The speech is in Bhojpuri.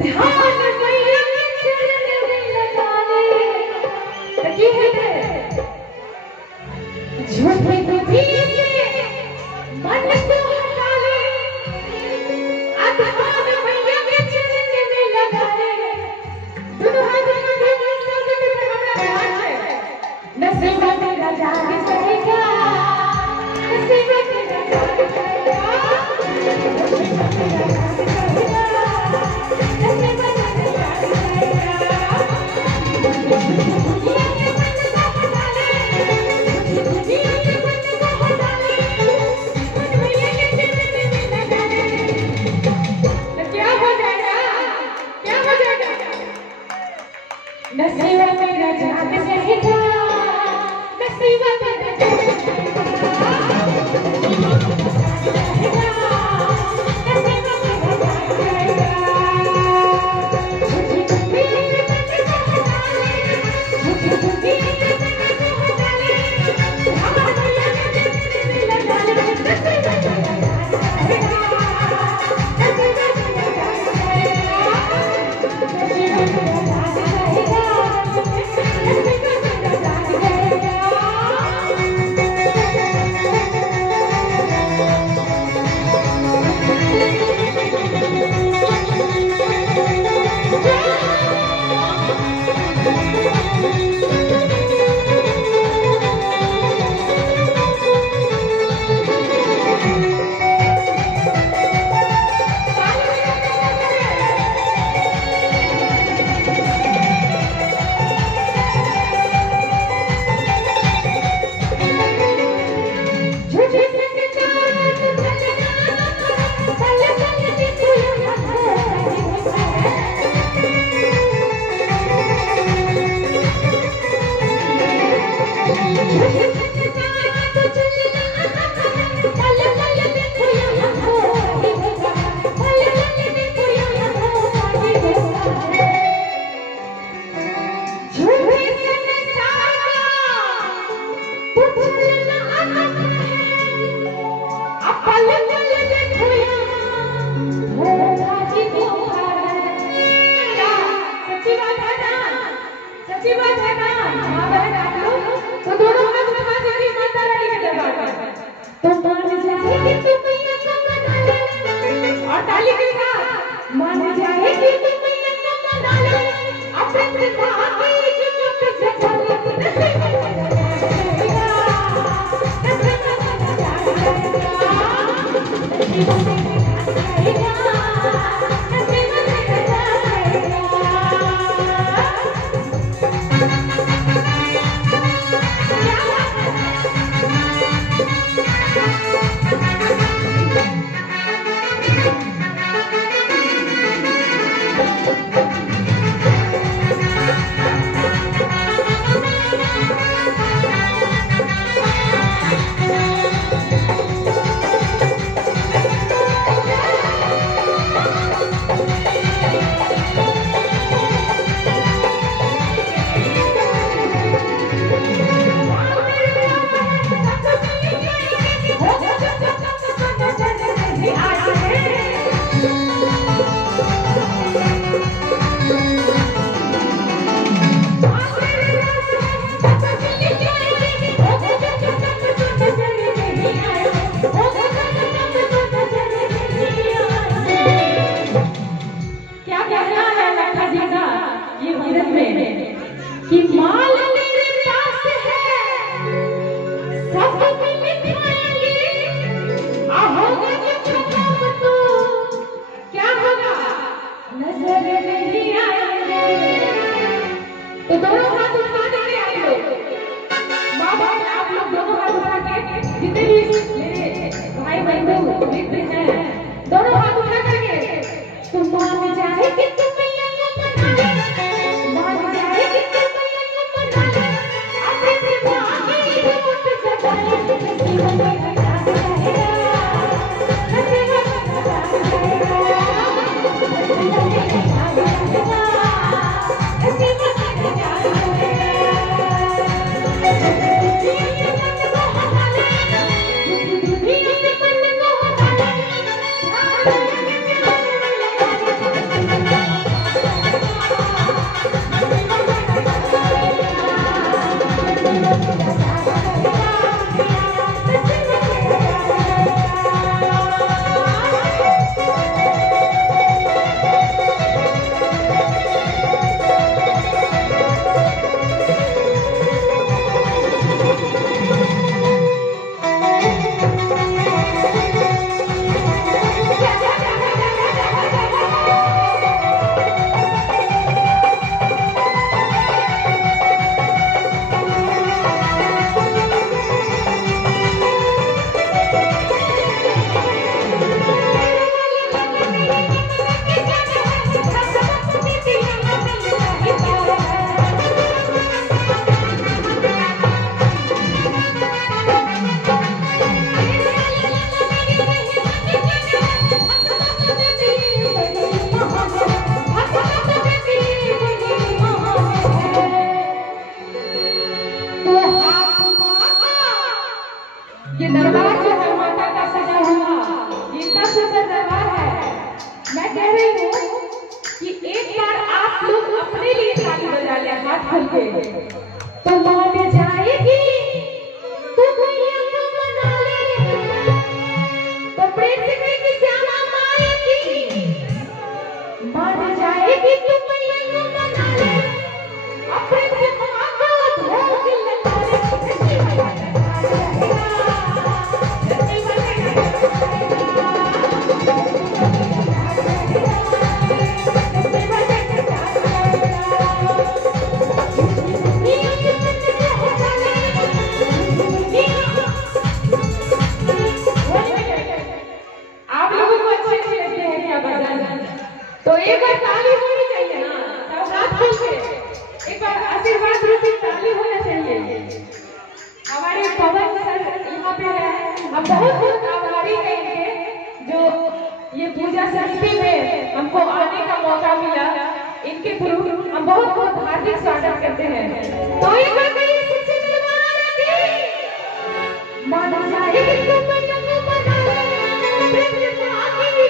ध्यान मैया के चरण में लगा ले। लगी है झूठी बुद्धि से मन को हटा ले। ध्यान मैया के चरण में लगा ले। दोनों हाथ जोड़ के सब के हमारा है नसीब मेरा जाग जाएगा। नसीब मेरा जाग जाएगा। नसीब मेरा जाग जाएगा। नसीब मेरा जाग जाएगा। दुनिया के मन को हटा ले। दुनिया के मन को हटा ले। मन मैया के चरण में लगा ले। तो क्या हो जाएगा? क्या हो जाएगा? नसीब मेरा जाग जाएगा। नसीब मेरा जाग जाएगा। नसीब मेरा जाग जाएगा। झूठी बुद्धि से मन को हटा ले। झूठी बुद्धि से मन को हटा ले। ध्यान मैया के चरण में लगा ले। नसीब मेरा जाग जाएगा। नसीब मेरा जाग जाएगा। नसीब मेरा जाग जाएगा। खुल के तो मान जाएगी तू दुनिया को मना ले तो प्रेम से कहेगी श्यामा माएगी मान जाएगी तू दुनिया को मना ले अपने से मांगो भोग लगा ले तो एक बार ताली होनी चाहिए ना, सब हाथ खोल के एक बार आशीर्वाद रूपी ताली होना चाहिए। हमारे पवन सर यहाँ पे है, हम बहुत बहुत आभारी हैं इनके जो ये पूजा समिति में हमको आने का मौका मिला। इनके थ्रू हम बहुत बहुत हार्दिक स्वागत करते हैं। तो एक बार कहिए सबसे माना जाए कि तुम बना ले, प्रेम से आगे भी